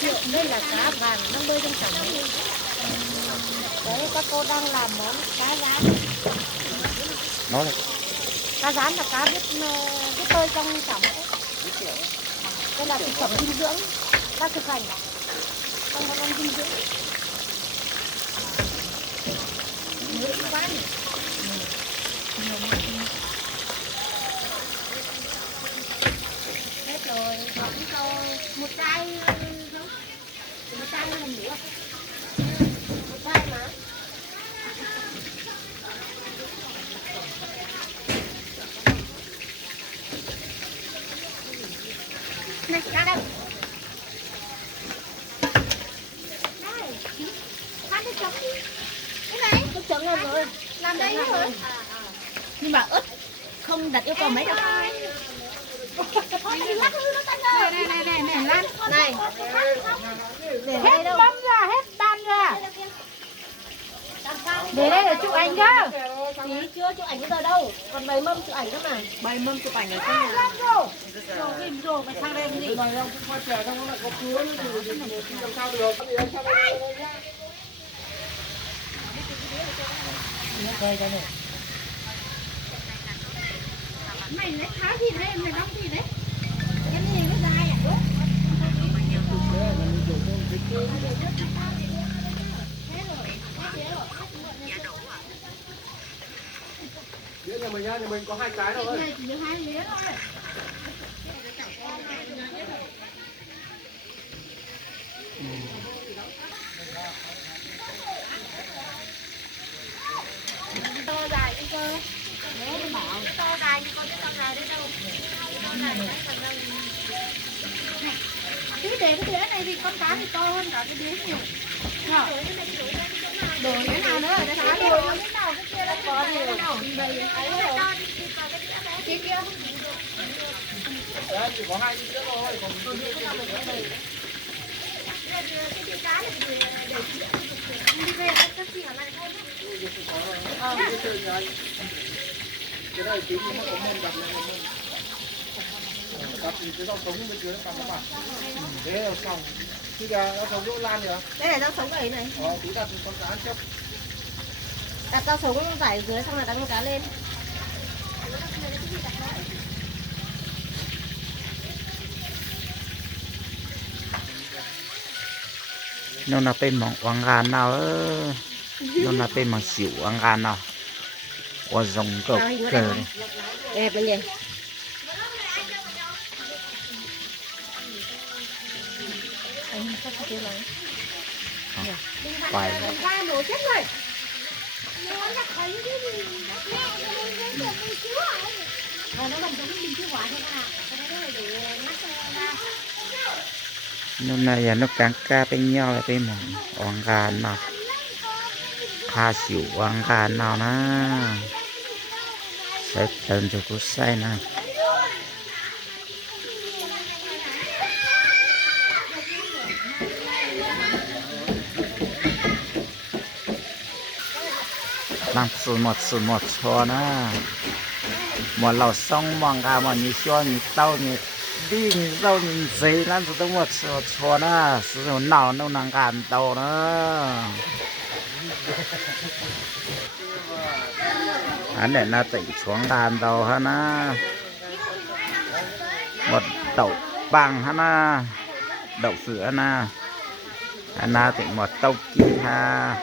triệu. Đây là cá vàng đang bơi trong sảnh. Đấy, các cô đang làm món cá rán. Nó là Cá rán là cá biết bơi trong sảnh. Đây là thực phẩm dinh dưỡng, đa thực hành. Trong món ăn dinh dưỡng. Nhiều quá nhỉ. Hết rồi, còn cho một chai làm nữa. Một chai mà. Này, ra đây. Đây. Ăn cái trứng đi. Cái này, cái trứng rồi. Làm đây nữa hả? Nhưng mà ớt không đặt yêu cầu mấy đâu. Này, Lan. Này. Hết bấm ra, hết ban ra. Để đây để chụp ảnh cơ. Tí chưa chụp ảnh bây giờ đâu. Còn bày mâm chụp ảnh nữa mà. Bày mâm chụp ảnh ở trong nhà. Lan rồi. Rồi, mày sang đây làm gì? Này không qua chè không lại có chuối nữa thì làm sao được. Mày lấy thái gì đấy, mày đóng gì đấy? Cái gì nó dài à? Đĩa nhà mình nhá, nhà mình có 2 cái thôi. Này chỉ 2 lía thôi. To dài đi cơ. Đấy bảo to dài nhưng con biết to dài đấy đâu. To dài đấy còn đâu. Chứ để cái đĩa này thì con cá thì to hơn cả cái đĩa nhiều. Đồ đĩa nào nữa ở đây cá đồ cái nào cái kia đâu có gì đâu. Đây cái kia. Đấy, chỉ có 2 đĩa thôi, còn đi về cái gì ở lại thôi. cái này tí nữa có mâm đặt lên mâm. Đặt thì cái rau sống bên dưới nó cầm nó vào. Thế là xong. Thì là rau sống đỗ lan nhỉ? Đây là rau sống ấy này. Tí đặt con cá trước. Đặt rau sống rải ở dưới xong là đặt con cá lên. nó là bên mỏng quảng gàn nào ơ. Nó là bên mỏng xỉu quảng gàn nào. Qua dòng cậu cờ này. Đẹp lên nhỉ. Anh sắp cái tiếng này. Phải. Ba nổ chết rồi. Nó làm giống bình cứu hỏa thôi à. Cái đấy là để ngắt ra. Nó này nó càng ca bên nhau là bên mỏng quảng gàn nào. Kha xỉu quảng gàn nào na. Sẽ tận cho cô say nè. đang sụn một cho na. Một lẩu xong mong gà mà như cho như tao như đi như rau như giấy lắm rồi một cho na. Sử dụng nào nó nàng gàn tàu đó. Anh để na tỉnh xuống đàn tàu ha na. Một tàu bằng ha na. Đậu sữa na. Anh na tỉnh một tàu kia ha.